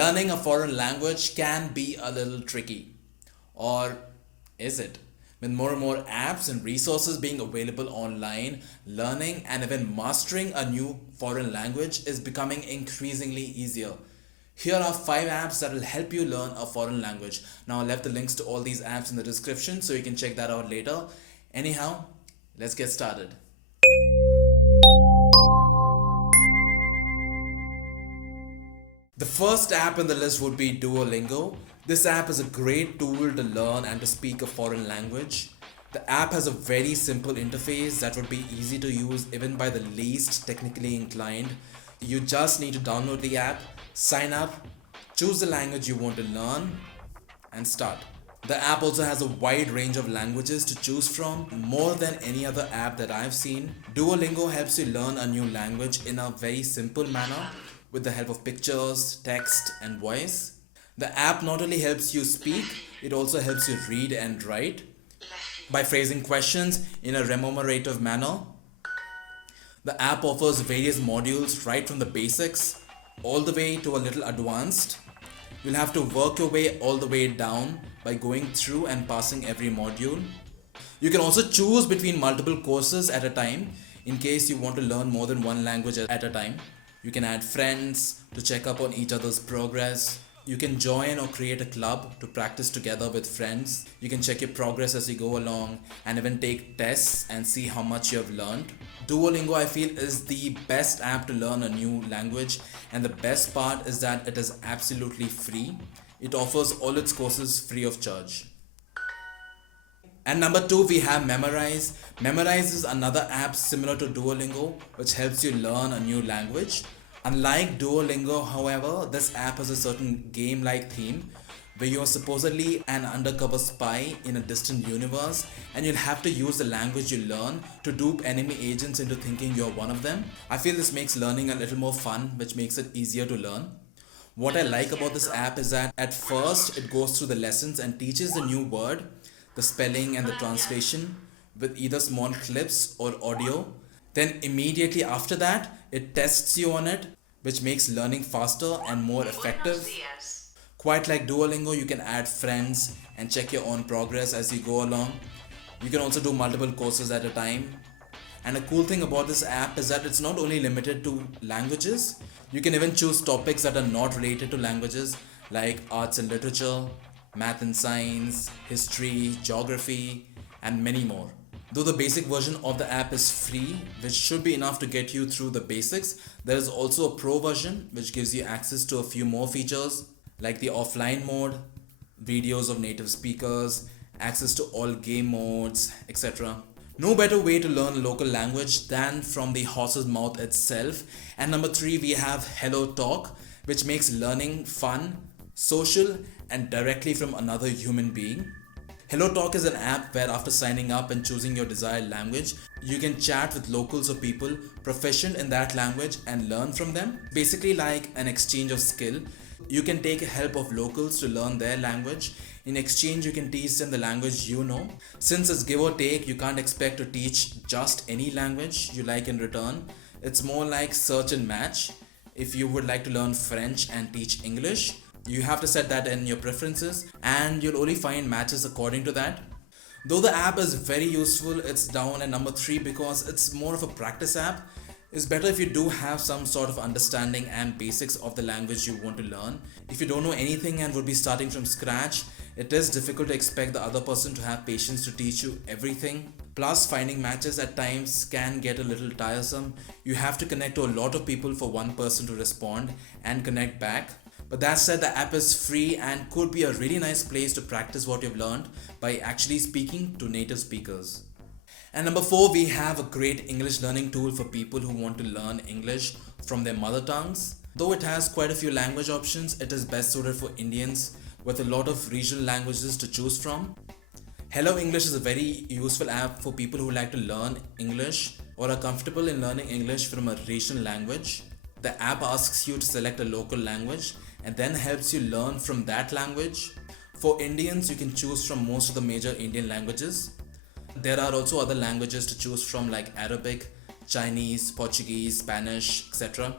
Learning a foreign language can be a little tricky. Or is it? With more and more apps and resources being available online, learning and even mastering a new foreign language is becoming increasingly easier. Here are 5 apps that will help you learn a foreign language. Now I left the links to all these apps in the description so you can check that out later. Anyhow, let's get started. The first app in the list would be Duolingo. This app is a great tool to learn and to speak a foreign language. The app has a very simple interface that would be easy to use even by the least technically inclined. You just need to download the app, sign up, choose the language you want to learn, and start. The app also has a wide range of languages to choose from, more than any other app that I've seen. Duolingo helps you learn a new language in a very simple manner with the help of pictures, text, and voice. The app not only helps you speak, it also helps you read and write by phrasing questions in a remunerative manner. The app offers various modules right from the basics all the way to a little advanced. You'll have to work your way all the way down by going through and passing every module. You can also choose between multiple courses at a time in case you want to learn more than one language at a time. You can add friends to check up on each other's progress. You can join or create a club to practice together with friends. You can check your progress as you go along and even take tests and see how much you have learned. Duolingo, I feel, is the best app to learn a new language, and the best part is that it is absolutely free. It offers all its courses free of charge. And number 2, we have Memrise. Memrise is another app similar to Duolingo which helps you learn a new language. Unlike Duolingo, however, this app has a certain game-like theme where you are supposedly an undercover spy in a distant universe, and you'll have to use the language you learn to dupe enemy agents into thinking you're one of them. I feel this makes learning a little more fun, which makes it easier to learn. What I like about this app is that at first it goes through the lessons and teaches the new word, the spelling and the translation with either small clips or audio. Then immediately after that, it tests you on it, which makes learning faster and more effective. Quite like Duolingo, you can add friends and check your own progress as you go along. You can also do multiple courses at a time. And a cool thing about this app is that it's not only limited to languages, you can even choose topics that are not related to languages like arts and literature, math and science, history, geography, and many more. Though the basic version of the app is free, which should be enough to get you through the basics, there is also a pro version which gives you access to a few more features like the offline mode, videos of native speakers, access to all game modes, etc. No better way to learn a local language than from the horse's mouth itself. And number 3, we have HelloTalk, which makes learning fun, social, and directly from another human being. HelloTalk is an app where after signing up and choosing your desired language, you can chat with locals or people proficient in that language and learn from them. Basically like an exchange of skill. You can take help of locals to learn their language. In exchange, you can teach them the language you know. Since it's give or take, you can't expect to teach just any language you like in return. It's more like search and match. If you would like to learn French and teach English, you have to set that in your preferences and you'll only find matches according to that. Though the app is very useful, it's down at number 3 because it's more of a practice app. It's better if you do have some sort of understanding and basics of the language you want to learn. If you don't know anything and would be starting from scratch, it is difficult to expect the other person to have patience to teach you everything. Plus, finding matches at times can get a little tiresome. You have to connect to a lot of people for one person to respond and connect back. But that said, the app is free and could be a really nice place to practice what you've learned by actually speaking to native speakers. And number 4, we have a great English learning tool for people who want to learn English from their mother tongues. Though it has quite a few language options, it is best suited for Indians with a lot of regional languages to choose from. Hello English is a very useful app for people who like to learn English or are comfortable in learning English from a regional language. The app asks you to select a local language and then helps you learn from that language. For Indians, you can choose from most of the major Indian languages. There are also other languages to choose from like Arabic, Chinese, Portuguese, Spanish, etc.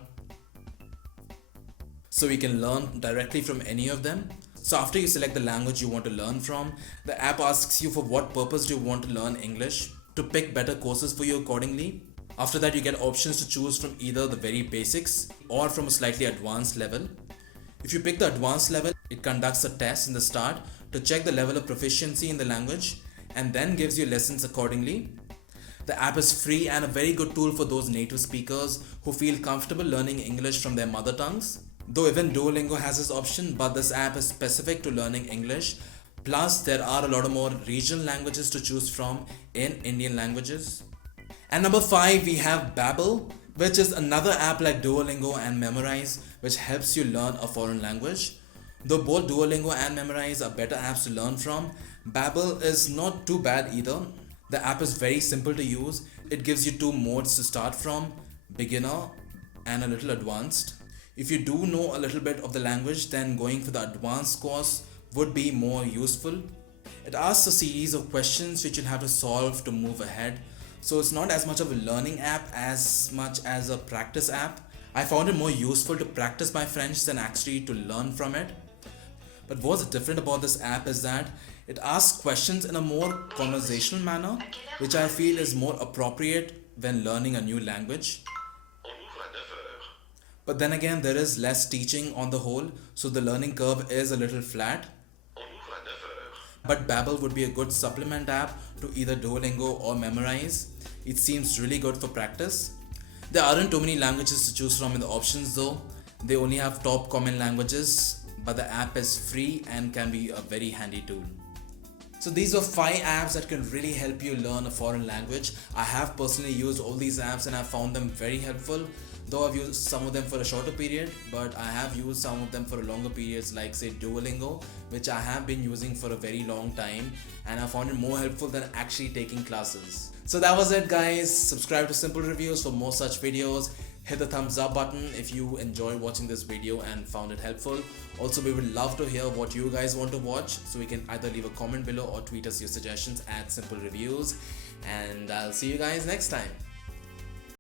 so you can learn directly from any of them. So after you select the language you want to learn from, the app asks you for what purpose do you want to learn English, to pick better courses for you accordingly. After that you get options to choose from either the very basics or from a slightly advanced level. If you pick the advanced level, it conducts a test in the start to check the level of proficiency in the language and then gives you lessons accordingly. The app is free and a very good tool for those native speakers who feel comfortable learning English from their mother tongues. Though even Duolingo has this option, but this app is specific to learning English. Plus, there are a lot of more regional languages to choose from in Indian languages. And number 5, we have Babbel, which is another app like Duolingo and Memrise, which helps you learn a foreign language. Though both Duolingo and Memrise are better apps to learn from, Babbel is not too bad either. The app is very simple to use. It gives you 2 modes to start from, beginner and a little advanced. If you do know a little bit of the language, then going for the advanced course would be more useful. It asks a series of questions which you'll have to solve to move ahead. So it's not as much of a learning app as much as a practice app. I found it more useful to practice my French than actually to learn from it. But what's different about this app is that it asks questions in a more conversational manner, which I feel is more appropriate when learning a new language. But then again, there is less teaching on the whole, so the learning curve is a little flat. But Babbel would be a good supplement app to either Duolingo or Memrise. It seems really good for practice. There aren't too many languages to choose from in the options though. They only have top common languages, but the app is free and can be a very handy tool. So these are 5 apps that can really help you learn a foreign language. I have personally used all these apps and I found them very helpful. Though I've used some of them for a shorter period, but I have used some of them for longer periods, like say Duolingo, which I have been using for a very long time and I found it more helpful than actually taking classes. So that was it guys. Subscribe to Simple Reviews for more such videos. Hit the thumbs up button if you enjoyed watching this video and found it helpful. Also, we would love to hear what you guys want to watch, so you can either leave a comment below or tweet us your suggestions at Simple Reviews. And I'll see you guys next time.